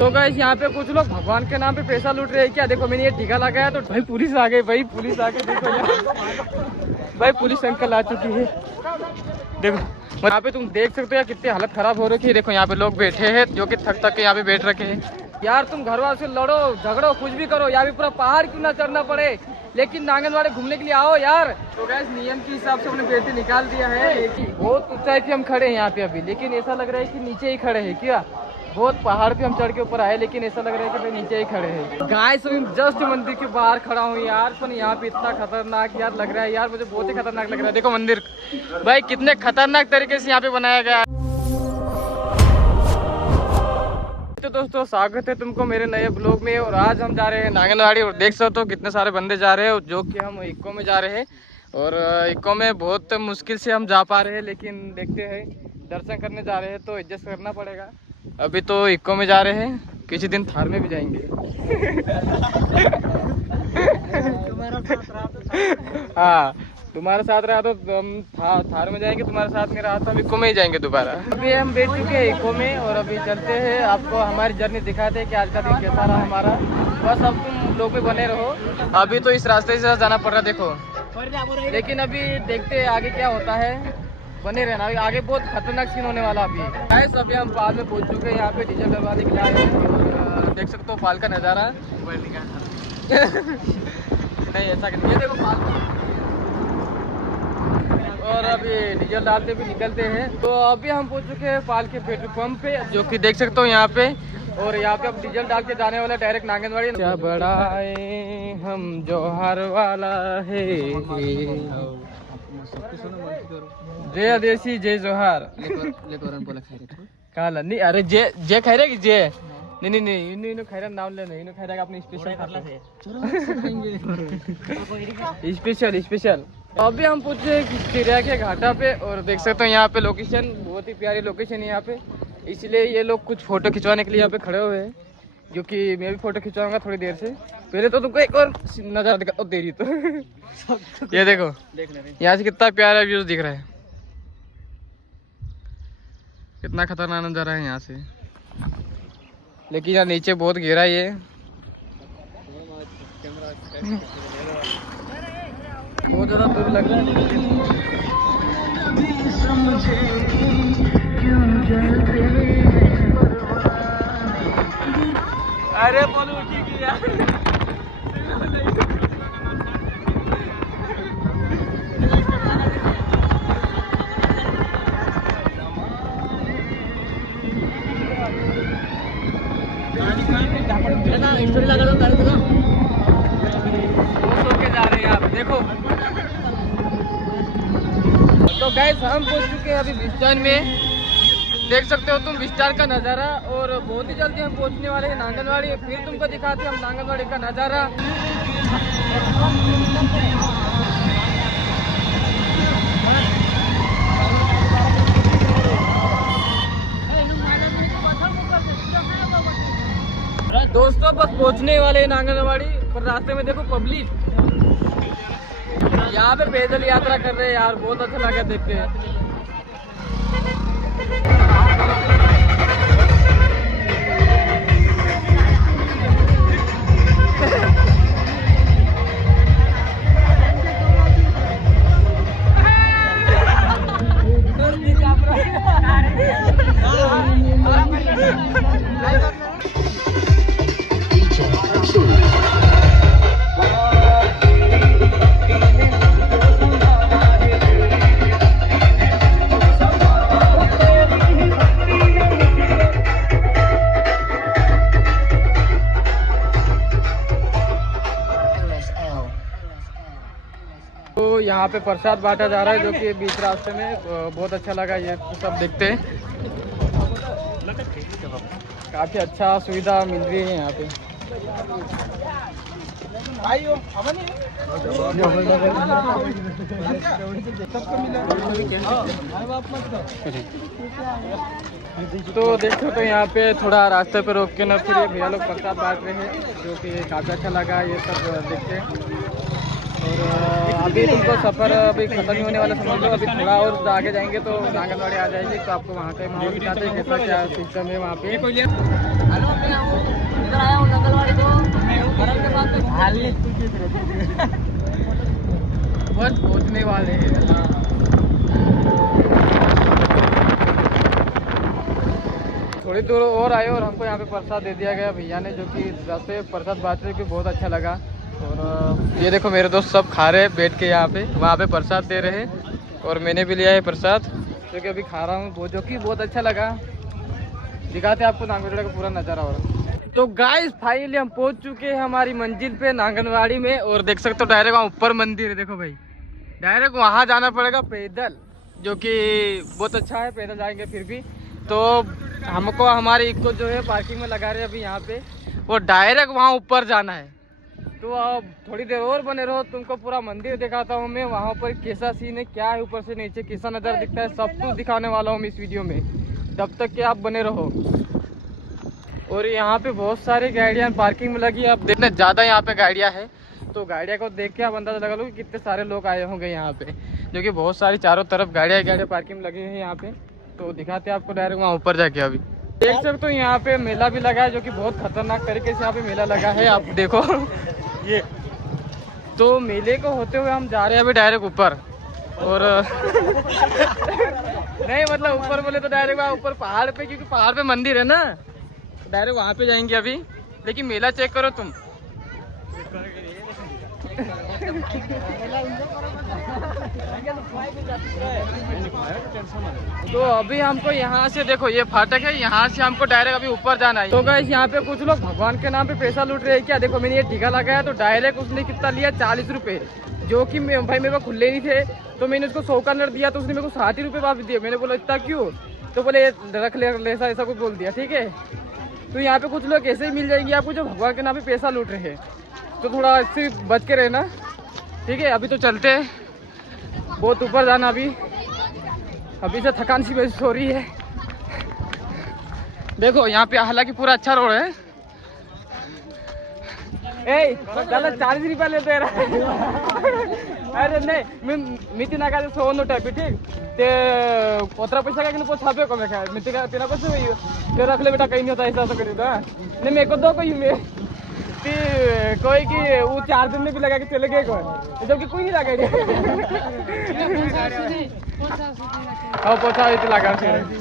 तो गाइस यहाँ पे कुछ लोग भगवान के नाम पे पैसा लूट रहे हैं क्या। देखो मैंने ये टीका लगाया तो भाई पुलिस आ गई, भाई पुलिस आ गई। देखो यहाँ भाई पुलिस अंकल आ चुकी है। देखो यहाँ पे तुम देख सकते हो यार कितनी हालत खराब हो रखी है। देखो यहाँ पे लोग बैठे हैं जो कि थक थक के यहाँ पे बैठ रखे हैं। यार तुम घर वालों से लड़ो झगड़ो कुछ भी करो, यहाँ पे पूरा पहाड़ क्यों ना चढ़ना पड़े, लेकिन नांगनवाड़ी घूमने के लिए आओ यार। तो गैस नियम के हिसाब से हमने बेटी निकाल दिया है, लेकिन बहुत ऊंचाई पे हम खड़े हैं यहाँ पे अभी, लेकिन ऐसा लग रहा है कि नीचे ही खड़े हैं क्या। बहुत पहाड़ पे हम चढ़ के ऊपर आए लेकिन ऐसा लग रहा है कि मैं नीचे ही खड़े हैं। गाइस जस्ट मंदिर के बाहर खड़ा हूँ यार, पर यहाँ पे इतना खतरनाक यार लग रहा है यार, मुझे बहुत ही खतरनाक लग रहा है। देखो मंदिर भाई कितने खतरनाक तरीके से यहाँ पे बनाया गया है। तो दोस्तों स्वागत है तुमको मेरे नए ब्लॉग में। और आज हम जा रहे हैं नांगनवाड़ी और देख सकते हो कितने सारे बंदे जा रहे हैं, जो कि हम इक्को में जा रहे हैं। और इक्को में बहुत मुश्किल से हम जा पा रहे हैं, लेकिन देखते हैं दर्शन करने जा रहे हैं तो एडजस्ट करना पड़ेगा। अभी तो इक्को में जा रहे हैं, किसी दिन थार में भी जाएंगे। हाँ तुम्हारे साथ रहा तो हम थार में जाएंगे, तुम्हारे साथ नहीं रहा तो हम इक्को में ही जाएंगे दोबारा। अभी हम बैठ चुके हैं इक्को में और अभी चलते हैं, आपको हमारी जर्नी दिखाते हैं कि आज का दिन कैसा रहा हमारा। बस अब तुम लोग भी बने रहो। अभी तो इस रास्ते से जाना पड़ रहा देखो, लेकिन अभी देखते हैं आगे क्या होता है, बने रहना। आगे बहुत खतरनाक सीन होने वाला अभी। गाइस अभी हम पाल में पहुंच चुके हैं, यहाँ पे डीजल डलवाने के लिए आए हैं। देख सकते हो पाल का नज़ारा। नहीं ऐसा ये देखो पाल, और अभी डीजल डालते भी निकलते हैं। तो अभी हम पहुंच चुके हैं पाल के पेट्रोल पंप पे, जो कि देख सकते हो यहाँ पे। और यहाँ पे अब डीजल डाल के जाने वाला डायरेक्ट नांगनवाड़ी। क्या बड़ा है हम जोहर वाला है, जय आदेशी जय जोहार। काला नहीं अरे जय जय खैरे की जय नहीं नहीं नहीं इन्होंने खैरा नाम लेना, इन्होंने खैरा अपने स्पेशल स्पेशल स्पेशल। अभी हम पूछे चिड़िया के घाटा पे और देख सकते हो यहाँ पे लोकेशन बहुत ही प्यारी लोकेशन है यहाँ पे, इसलिए ये लोग कुछ फोटो खिंचवाने के लिए यहाँ पे खड़े हुए हैं, जो कि मैं भी फोटो खिंचवाऊंगा थोड़ी देर से। पहले तो तुमको एक और नजारा दिखाता हूँ देरी तो ये देखो यहाँ से कितना प्यारा व्यूज दिख रहा है, कितना खतरनाक नजारा है यहाँ से। लेकिन यहाँ नीचे बहुत गहरा ही है, बहुत ज्यादा दूर लग रहा है। अरे बोलो ठीक है यार। जा रहे हैं आप देखो। तो गाइस हम पहुंच चुके हैं अभी विस्टान में, देख सकते हो तुम विस्टान का नज़ारा। और बहुत ही जल्दी हम पहुंचने वाले हैं नांगनवाड़ी, फिर तुमको दिखाते हैं हम नांगनवाड़ी का नज़ारा। दोस्तों बस पहुंचने वाले हैं नांगनवाड़ी, पर रास्ते में देखो पब्लिक यहाँ पे पैदल यात्रा कर रहे हैं यार, बहुत अच्छा लगा देख के। यहाँ पे प्रसाद बांटा जा रहा है, जो कि बीच रास्ते में बहुत अच्छा लगा। ये सब देखते हैं, काफ़ी अच्छा सुविधा मिल रही है यहाँ पे। तो देखो तो यहाँ पे थोड़ा रास्ते पे रोक के ना फिर ये भैया लोग प्रसाद बांट रहे हैं, जो कि काफ़ी अच्छा लगा ये सब देख के। और अभी तुमको सफ़र अभी ख़त्म ही होने वाला समझ लो। अभी थोड़ा और आगे जाएंगे तो नांगनवाड़ी आ जाएगी, तो आपको वहाँ का माहौल दिखाते हैं कैसा क्या सिस्टम है वहाँ पे। हेलो, मैं इधर आया हूँ नांगनवाड़ी को के पास बस पहुँचने वाले हैं। थोड़ी दूर और आए और हमको यहाँ पे प्रसाद दे दिया गया भैया ने, जो कि रास्ते प्रसाद बांट रहे, कि बहुत अच्छा लगा। और ये देखो मेरे दोस्त सब खा रहे हैं बैठ के यहाँ पे, वहाँ पे प्रसाद दे रहे हैं और मैंने भी लिया है प्रसाद, जो कि अभी खा रहा हूँ, जो कि बहुत अच्छा लगा। दिखाते हैं आपको नांगनवाड़ी का पूरा नज़ारा। और तो गाइस फाइनली हम पहुँच चुके हैं हमारी मंजिल पे नांगनवाड़ी में, और देख सकते हो डायरेक्ट वहाँ ऊपर मंदिर है। देखो भाई डायरेक्ट वहाँ जाना पड़ेगा पैदल, जो कि बहुत अच्छा है, पैदल जाएंगे फिर भी। तो हमको हमारे इको जो है पार्किंग में लगा रहे हैं अभी यहाँ पे, वो डायरेक्ट वहाँ ऊपर जाना है। तो अब थोड़ी देर और बने रहो, तुमको पूरा मंदिर दिखाता हूँ मैं, वहाँ पर कैसा सीन है, क्या है, ऊपर से नीचे कैसा नज़ारा दिखता है, सब कुछ दिखाने वाला हूँ इस वीडियो में, तब तक कि आप बने रहो। और यहाँ पे बहुत सारी गाड़ियाँ पार्किंग में लगी है, आप देखना ज़्यादा यहाँ पे गाड़ियाँ है, तो गाड़ियाँ को देख के आप अंदाजा लगा लो कि कितने सारे लोग आए होंगे यहाँ पे, जो कि बहुत सारी चारों तरफ गाड़ियाँ पार्किंग में लगी है यहाँ पे। तो दिखाते हैं आपको डायरेक्ट वहाँ ऊपर जाके। अभी देख सकते हो यहाँ पे मेला भी लगा है, जो कि बहुत खतरनाक तरीके से यहाँ पे मेला लगा है, आप देखो ये। तो मेले को होते हुए हम जा रहे हैं अभी डायरेक्ट ऊपर, और नहीं मतलब ऊपर बोले तो डायरेक्ट वहाँ ऊपर पहाड़ पे, क्योंकि पहाड़ पे मंदिर है ना, डायरेक्ट वहाँ पे जाएंगे अभी। लेकिन मेला चेक करो तुम। तो अभी हमको यहाँ से देखो ये फाटक है, यहाँ से हमको डायरेक्ट अभी ऊपर जाना है। तो गाइस यहाँ पे कुछ लोग भगवान के नाम पे पैसा लूट रहे हैं क्या। देखो मैंने ये टीका लगाया, तो डायरेक्ट उसने कितना लिया 40 रुपये, जो कि भाई मेरे को खुले नहीं थे, तो मैंने उसको 100 का नोट दिया, तो उसने मेरे को 60 रुपये वापस दिए। मैंने बोला इतना क्यों, तो बोले रख ले ऐसा कुछ बोल दिया, ठीक है। तो यहाँ पे कुछ लोग ऐसे ही मिल जाएंगे आपको जो भगवान के नाम पे पैसा लूट रहे हैं, तो थोड़ा इससे बच के रहना, ठीक है। अभी तो चलते हैं, बहुत ऊपर जाना अभी से थकान सी महसूस हो रही है। देखो यहाँ पे हालांकि पूरा अच्छा रोड है। ए 40 रुपया लेते अरे नाही मी ती नाका 100 नोट आहे ठीक ते 15 पैसा काय को छापे कमे काय मी ते तेरा कसं ते रखले बेटा कहीं नहीं होता ऐसा करी था नहीं मेरे को दो कोई में ती कोई की वो 4 दिन में भी लगा के चले गए कोई जबकि कोई नहीं लगा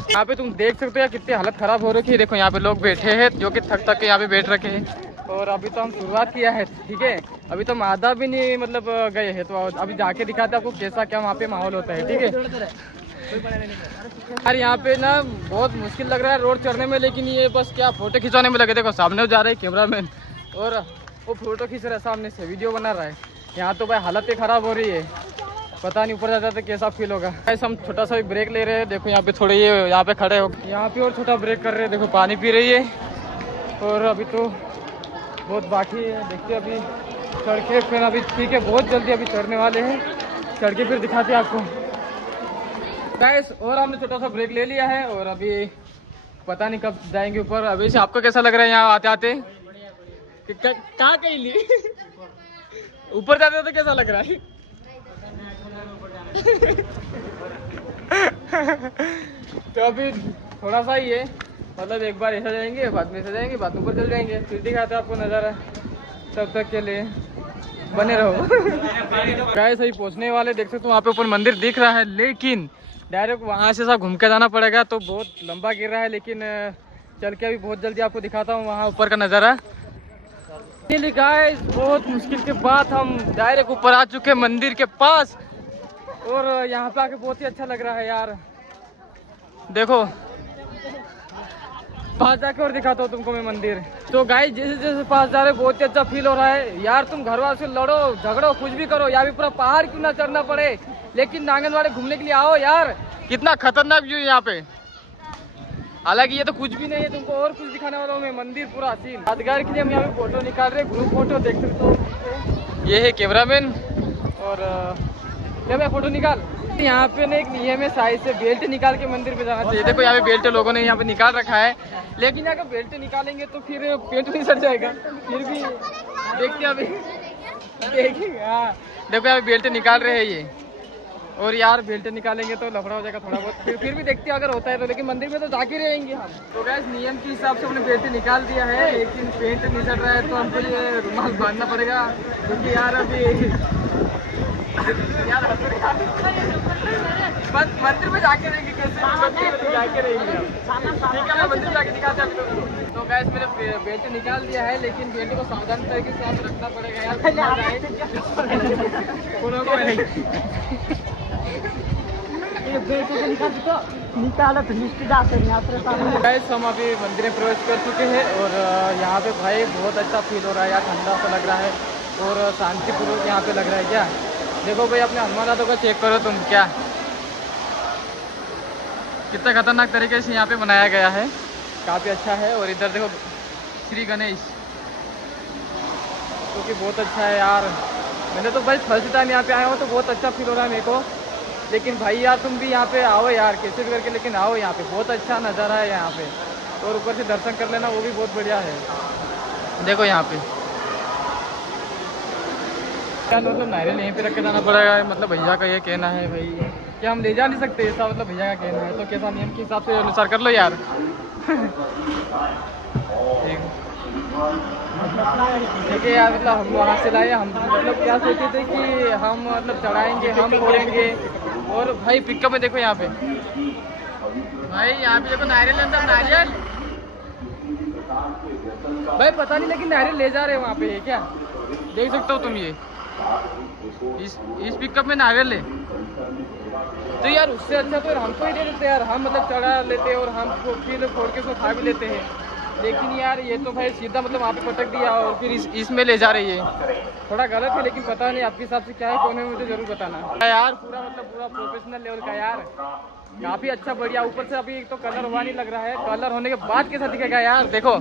यहाँ पे तुम देख सकते हो यार कितनी हालत खराब हो रही है। देखो यहाँ पे लोग बैठे हैं जो कि थक थक के यहाँ पे बैठ रखे हैं, और अभी तो हम शुरुआत किया है, ठीक है। अभी तो हम आधा भी नहीं मतलब गए हैं, तो अभी जाके दिखाते हैं आपको कैसा क्या वहाँ पे माहौल होता है, ठीक है। यार यहाँ पे ना बहुत मुश्किल लग रहा है रोड चढ़ने में, लेकिन ये बस क्या फोटो खिंचवाने में लगे। देखो सामने जा रहा है कैमरामैन और वो फोटो खींच रहा है, सामने से वीडियो बना रहा है। यहाँ तो भाई हालत ही खराब हो रही है, पता नहीं ऊपर जाता तो कैसा फील होगा। ऐसा हम छोटा सा भी ब्रेक ले रहे हैं। देखो यहाँ पे थोड़े ये यहाँ पे खड़े हो, यहाँ पे और छोटा ब्रेक कर रहे हैं। देखो पानी पी रही है, और अभी तो बहुत बाकी है, देखते अभी चढ़ के फिर अभी ठीक है बहुत जल्दी अभी चढ़ने वाले हैं, चढ़ के फिर दिखाते हैं आपको गाइस। और हमने छोटा सा ब्रेक ले लिया है और अभी पता नहीं कब जाएंगे ऊपर। अभी से आपको कैसा लग रहा है यहाँ आते आते? कहाँ कहीं ली ऊपर जाते तो कैसा लग रहा है? तो अभी थोड़ा सा ही है, मतलब एक बार ऐसा जाएंगे बाद में ऐसा जाएंगे, बाद में ऊपर चल जाएंगे, फिर दिखाते हैं आपको नज़ारा। तब तक के लिए बने रहो। गाइस सही पहुंचने वाले, देख सकते हो वहाँ पे ऊपर मंदिर दिख रहा है, लेकिन डायरेक्ट वहाँ से सब घूम के जाना पड़ेगा, तो बहुत लंबा गिर रहा है। लेकिन चल के अभी बहुत जल्दी आपको दिखाता हूँ वहाँ ऊपर का नज़ारा। गाइस बहुत मुश्किल के बाद हम डायरेक्ट ऊपर आ चुके हैं मंदिर के पास, और यहाँ पे आके बहुत ही अच्छा लग रहा है यार। देखो पास जाके और दिखाता हूँ तुमको मैं मंदिर। तो गाइस जैसे जैसे पास जा रहे बहुत ही अच्छा फील हो रहा है यार। तुम घर वालों से लड़ो झगड़ो कुछ भी करो, या भी पूरा पहाड़ क्यों ना चढ़ना पड़े, लेकिन नांगनवाड़ी घूमने के लिए आओ यार। कितना खतरनाक व्यू है यहाँ पे। हालांकि ये तो कुछ भी नहीं है, तुमको और कुछ दिखाने वाला हूँ मैं, मंदिर पूरा सीन। यादगार के लिए हम यहाँ पे फोटो निकाल रहे हैं, ग्रुप फोटो देख सकते हो। ये है कैमरामैन, और मैं फोटो निकाल। यहाँ पे ना एक नियम है साइड से बेल्ट निकाल के मंदिर पे जाना चाहिए। देखो यहाँ पे बेल्ट लोगों ने यहाँ पे निकाल रखा है, लेकिन अगर बेल्ट निकालेंगे तो फिर पेंट नहीं सड़ जाएगा। फिर भी देखते अभी देखेंगे। हाँ देखो यार बेल्ट निकाल रहे हैं ये, और यार बेल्ट निकालेंगे तो लफड़ा हो जाएगा थोड़ा बहुत, फिर भी देखते हैं अगर होता है तो, लेकिन मंदिर में तो जाके रहेंगे हम। तो गैस नियम के हिसाब से हमने बेल्ट निकाल दिया है, लेकिन पेंट नहीं चल रहा है तो हमको ये रुमाल बांधना पड़ेगा, क्योंकि यार अभी यार बस मंदिर में जाके रहेंगे, कैसे जाके रहेंगे ठीक है, मैं मंदिर जाके दिखाते हैं आपको। तो गैस मैंने बेल्ट निकाल दिया है, लेकिन बेल्ट को सावधान तरीके से आप रखना पड़ेगा यार, निकाला तो लिस्ट जाते हैं यहाँ पर। गैस हम अभी मंदिर में प्रवेश कर चुके हैं, और यहाँ पे भाई बहुत अच्छा फील हो रहा है यार, ठंडा सा लग रहा है और शांतिपूर्वक यहाँ पे लग रहा है। क्या देखो भाई अपने हनुमान दादा को चेक करो तुम, क्या कितना खतरनाक तरीके से यहाँ पे बनाया गया है, काफ़ी अच्छा है। और इधर देखो श्री गणेश, क्योंकि बहुत अच्छा है यार। मैंने तो भाई फर्स्ट टाइम यहाँ पे आया हूँ तो बहुत अच्छा फील हो रहा है मेरे को, लेकिन भाई यार तुम भी यहाँ पे आओ यार, कैसे भी करके लेकिन आओ यहाँ पे, बहुत अच्छा नज़ारा है यहाँ पे, और ऊपर से दर्शन कर लेना वो भी बहुत बढ़िया है। देखो यहाँ पे क्या मतलब नारियल यहीं पे रख के जाना पड़ेगा, मतलब भैया का ये कहना है भाई, क्या हम ले जा नहीं सकते ऐसा, मतलब भैया का कहना है तो कैसा नियम के हिसाब से अनुसार कर लो यार। ठीक है यार, मतलब हम वहाँ से लाए, हम मतलब क्या सोचे थे कि हम मतलब चढ़ाएंगे, हम फोड़ेंगे, और भाई पिकअप में देखो यहाँ पे, भाई यहाँ पे देखो नारियल अंदर, नारियल भाई पता नहीं, लेकिन नारियल ले जा रहे हैं वहाँ पे, ये क्या देख सकते हो तुम, ये इस पिकअप में नारियल है। तो यार उससे अच्छा तो हमको ही दे देते यार, हम मतलब चढ़ा लेते और हम फिर फोड़ के उसको खा भी लेते हैं, लेकिन यार ये तो भाई सीधा मतलब वहाँ पे पटक दिया और फिर इसमें ले जा रही है, थोड़ा गलत है, लेकिन पता नहीं आपके हिसाब से क्या है, कौन है मुझे जरूर बताना यार। पूरा मतलब पूरा प्रोफेशनल लेवल का यार, काफ़ी अच्छा बढ़िया। ऊपर से अभी एक तो कलर हुआ नहीं लग रहा है, कलर होने के बाद कैसा दिखेगा यार, देखो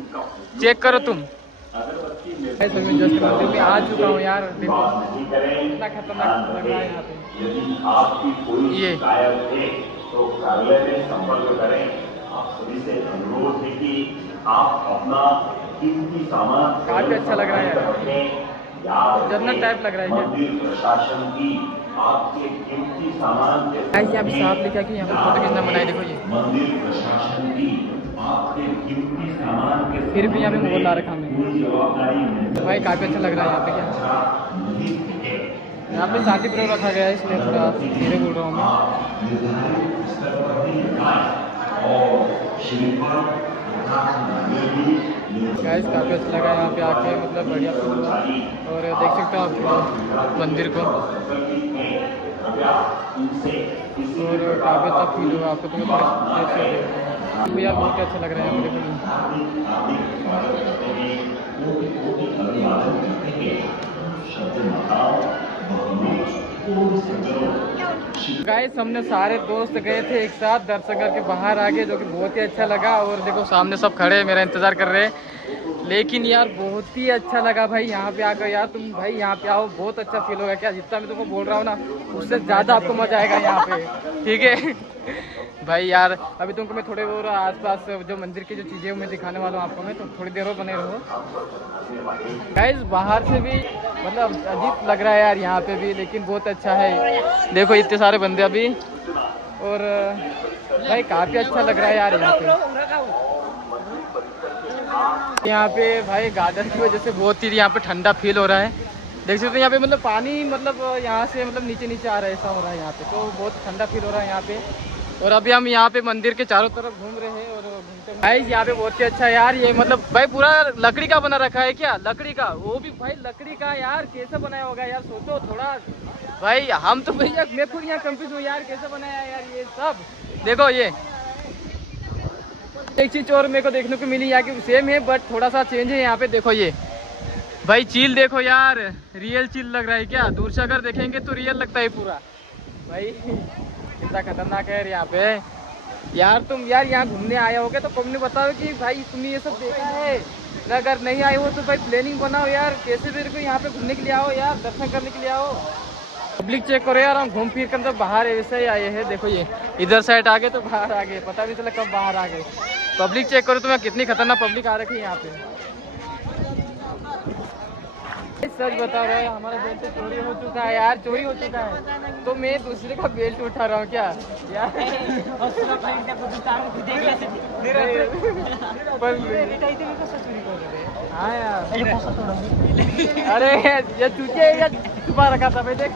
चेक करो तुम। मैं जस्ट मंदिर में आ चुका हूँ यार, देखो इतना खतरनाक लग रहा है यहाँ पे। ये आप अपना कीमती सामान काफी अच्छा लग रहा है यार, जन्नत टाइप लग रहा है। मंदिर प्रशासन की आपके कीमती सामान के यहाँ भी साफ लिखा कि यहाँ पे फोटो कितना बनाए, देखो ये मंदिर प्रशासन की आपके कीमती सामान के, फिर भी यहाँ पे मोबाइल ला रखा हमने भाई, काफी अच्छा लग रहा है यहाँ पे। क्या यहाँ पे शांति प्रो रखा गया है, इसलिए थोड़ा धीरे बोल रहा हूँ मैं। गाइस काफ़ी अच्छा लगा यहाँ पे आके, मतलब बढ़िया फील हुआ, और देख सकते हो आप मंदिर को, और काफ़ी अच्छा फील हुआ आपको, तो भैया बहुत अच्छा लग रहा है यहाँ पे। गाइस हमने सारे दोस्त गए थे एक साथ, दर्शन करके बाहर आ गए, जो कि बहुत ही अच्छा लगा। और देखो सामने सब खड़े मेरा इंतज़ार कर रहे हैं, लेकिन यार बहुत ही अच्छा लगा भाई यहाँ पे आकर। यार तुम भाई यहाँ पे आओ, बहुत अच्छा फील होगा। क्या जितना मैं तुमको बोल रहा हूँ ना, उससे ज़्यादा आपको मजा आएगा यहाँ पे, ठीक है भाई। यार अभी तुमको मैं थोड़े और आसपास जो मंदिर की जो चीज़ें मैं दिखाने वाला हूँ आपको, मैं तो थोड़ी देर और बने रहो। गाइस बाहर से भी मतलब अजीब लग रहा है यार यहाँ पे भी, लेकिन बहुत अच्छा है। देखो इतने सारे बंदे अभी, और भाई काफ़ी अच्छा लग रहा है यार यहाँ पे भाई गार्डन की वजह से बहुत ही यहाँ पे ठंडा फील हो रहा है। देख सकते हो यहाँ पे मतलब पानी मतलब यहाँ से मतलब नीचे नीचे आ रहा है, ऐसा हो रहा है यहाँ पे, तो बहुत ठंडा फील हो रहा है यहाँ पे। और अभी हम यहाँ पे मंदिर के चारों तरफ घूम रहे हैं, और घूमते भाई यहाँ पे बहुत ही अच्छा यार। ये मतलब भाई पूरा लकड़ी का बना रखा है, क्या लकड़ी का, वो भी भाई लकड़ी का यार, कैसे बनाया होगा यार, सोचो थोड़ा भाई। हम तो भैया मैं खुद यहाँ कंफ्यूज हूँ यार, कैसे बनाया यार ये सब। देखो ये एक चीज और मेरे को देखने को मिली यहाँ की, सेम है बट थोड़ा सा चेंज है यहाँ पे। देखो ये भाई चील देखो यार, रियल चील लग रहा है क्या, दूर से अगर देखेंगे तो रियल लगता है पूरा भाई। कितना खतरनाक है यहाँ पे यार। तुम यार यहाँ घूमने आए होगे तो तुमने बताओ कि भाई तुमने ये सब देखा है, अगर नहीं आए हो तो भाई प्लानिंग बनाओ यार, कैसे देर को यहाँ पे घूमने के लिए आओ यार, दर्शन करने के लिए आओ। पब्लिक चेक करो यार, हम घूम फिर कर तो बाहर ऐसे ही आए हैं। देखो ये इधर साइड आ गए तो बाहर आ गए, पता नहीं चला कब बाहर आ गए। पब्लिक चेक करो तुम्हें कितनी खतरनाक पब्लिक आ रखी है यहाँ पे। सच बता रहा है, हमारा बेल्ट तो चोरी हो चुका है यार, चोरी हो चुका है। तो मैं दूसरे का बेल्ट उठा रहा हूँ क्या यार? हाँ यार, अरे ये चूतिया या छुपा रखा था भाई, देख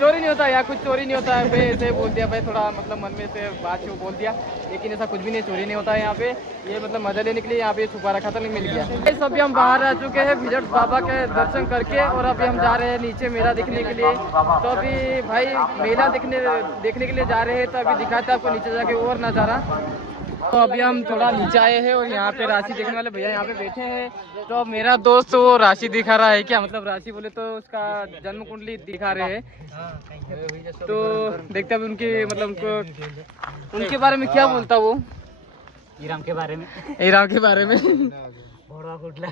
चोरी नहीं होता यार, कुछ चोरी नहीं होता है। भाई ऐसे बोल दिया भाई, थोड़ा मतलब मन में से बात को बोल दिया, लेकिन ऐसा कुछ भी नहीं, चोरी नहीं होता है यहाँ पे। ये मतलब मजा लेने के लिए यहाँ पे छुपा रखा था, नहीं मिल गया। इस अभी हम बाहर आ चुके हैं विजट बाबा के दर्शन करके, और अभी हम जा रहे हैं नीचे मेला देखने के लिए। तो अभी भाई मेला देखने के लिए जा रहे हैं, तो अभी दिखाते आपको नीचे जाके और नज़ारा। तो अभी हम थोड़ा नीचे आए हैं और यहाँ पे राशि देखने वाले भैया यहाँ पे बैठे हैं। तो मेरा दोस्त वो राशि दिखा रहा है क्या, मतलब राशि बोले तो उसका जन्म कुंडली दिखा रहे हैं। तो देखते हैं उनके मतलब उनके बारे में क्या बोलता वो, ईराम के बारे में, ईराम के बारे में। घोड़ा कुटला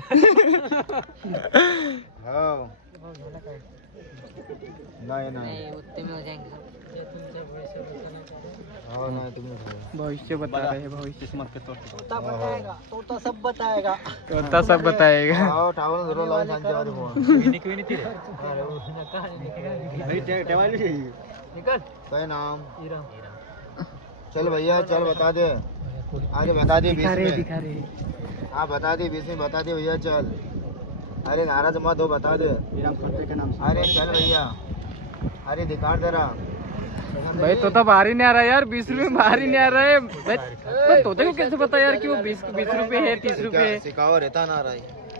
नहीं उतने में हो जाएंगे। भविष्य बता रहे हैं, भविष्य किस्मत के तोता बताएगा, तोता सब बताएगा, तोता सब बताएगा। क्या नाम? चल भैया चल बता दे, अरे बता दे दिखा रहे 20 में। हाँ बता दे 20 में बता दे भैया चल। अरे नाराज मत हो, बता दे। अरे चल भैया, अरे दिखा जरा भाई तोता बाहर ही नहीं आ रहा यार, 20 रुपए बाहर ही नहीं आ रहा है भाई। तो तोते को कैसे पता यार कि वो 20 रुपए है, 30 रुपए है? सिखाओ रहता ना रहा,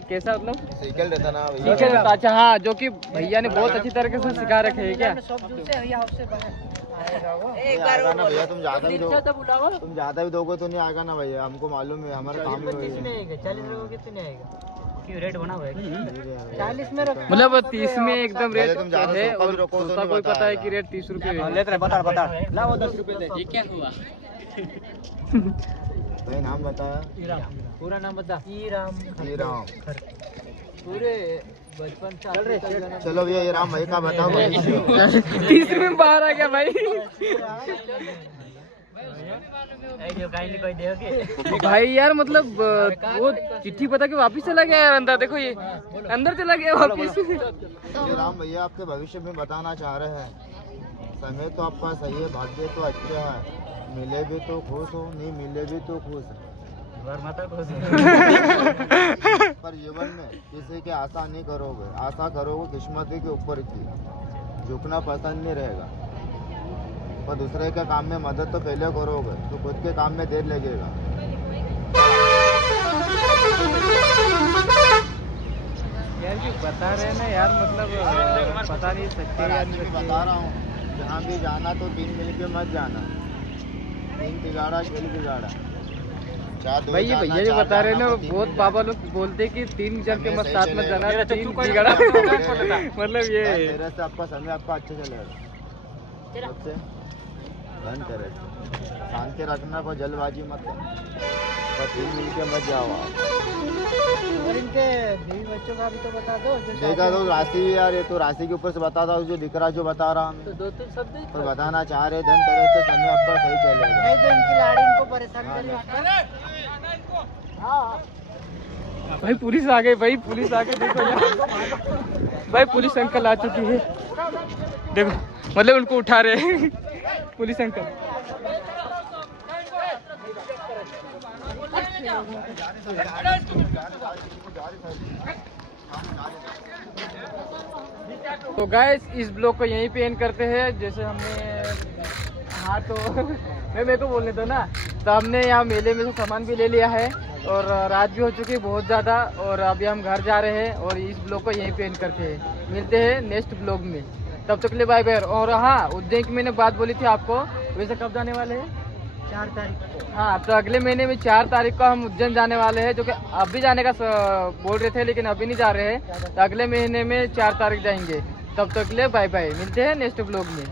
कैसा मतलब? साइकिल रहता ना ठीक है, अच्छा हाँ, जो कि भैया ने बहुत अच्छी तरीके से सिखा रखे है क्या? आएगा ना भैया, तुम ज्यादा भी दोगे तो नहीं आएगा ना भैया, हमको मालूम है, हमारा काम है। 40 रुपए कितने आएगा? क्यों रेट बना हुआ है? 40 में रखो, मतलब 30 में एकदम रेट तुम ज्यादा है, सौदा भी और रखो तो तोता नहीं कोई पता है बताएगा। कि रेट 30 रुपए है। लेते रहे, बता ला वो 10 रुपए दे। ये क्या हुआ? भाई नाम बताया, पूरा नाम बता। ईराम पूरे बचपन से। चलो भैया ये राम भाई का बताओ भविष्य। 30 रुपए में बाहर आ गया भाई। भाई यार मतलब वो चिट्ठी पता के वापिस चला गया यार अंदर, देखो ये अंदर चला गया वापिस। ये राम भैया आपके भविष्य में बताना चाह रहे हैं, समय तो आपका सही है, भाग्य तो अच्छा है, मिले भी तो खुश हो, नहीं मिले भी तो खुश है। पर जीवन में किसी की आशा नहीं करोगे, आशा करोगे किस्मत के ऊपर की, झुकना पसंद नहीं रहेगा। पर दूसरे के काम में मदद तो पहले करोगे तो खुद के काम में देर लगेगा। यार क्यों बता रहे हैं ना यार, मतलब पता नहीं सकते पर यार। आज भी बता रहा हूँ, जहाँ भी जाना तो 3 मिल के मत जाना, 3 बिगाड़ा खेल बिगाड़ा। भाई ये भैया जो बता रहे हैं ना, बहुत बाबा लोग बोलते हैं कि 3 जन के मत साथ में जाना, 3 बिगड़ा। मतलब ये मेरे से आपका समय आपका अच्छा चलेगा। सबसे धन करे, शांति रखना, कोई जल्दबाजी मत करना, पर 3 मिल के मत जाओ आप। और इनके बीवी बच्चों का भी तो बता दो। देखा तो राशि यार, ये तो राशि के ऊपर से बता था, जो दिख रहा जो बता रहा हूँ, तो 2-3 शब्द पर बताना चाह रहे धन तरह से समय आपका सही चलेगा। नहीं तो इनकी लाड़ी इनको परेशान करेगी। हाँ भाई पुलिस आ गई, भाई पुलिस आ गई, देखो यार भाई पुलिस अंकल आ चुकी है, देखो मतलब उनको उठा रहे हैं पुलिस अंकल। तो गाइस इस ब्लॉग को यहीं पे एंड करते हैं। जैसे हमने हाँ तो मेरे को बोलने दो ना, तो हमने यहाँ मेले में से सामान भी ले लिया है, और रात भी हो चुकी है बहुत ज़्यादा, और अभी हम घर जा रहे हैं, और इस ब्लॉग को यहीं पे एंड करते हैं। मिलते हैं नेक्स्ट ब्लॉग में, तब तक के लिए बाय बाय। और हाँ, उज्जैन की मैंने बात बोली थी आपको, वैसे कब जाने वाले हैं? 4 तारीख को। हाँ, तो अगले महीने में 4 तारीख को हम उज्जैन जाने वाले हैं, जो कि अभी जाने का बोल रहे थे, लेकिन अभी नहीं जा रहे हैं, तो अगले महीने में 4 तारीख जाएंगे। तब तक के लिए बाय बाय, मिलते हैं नेक्स्ट ब्लॉग में।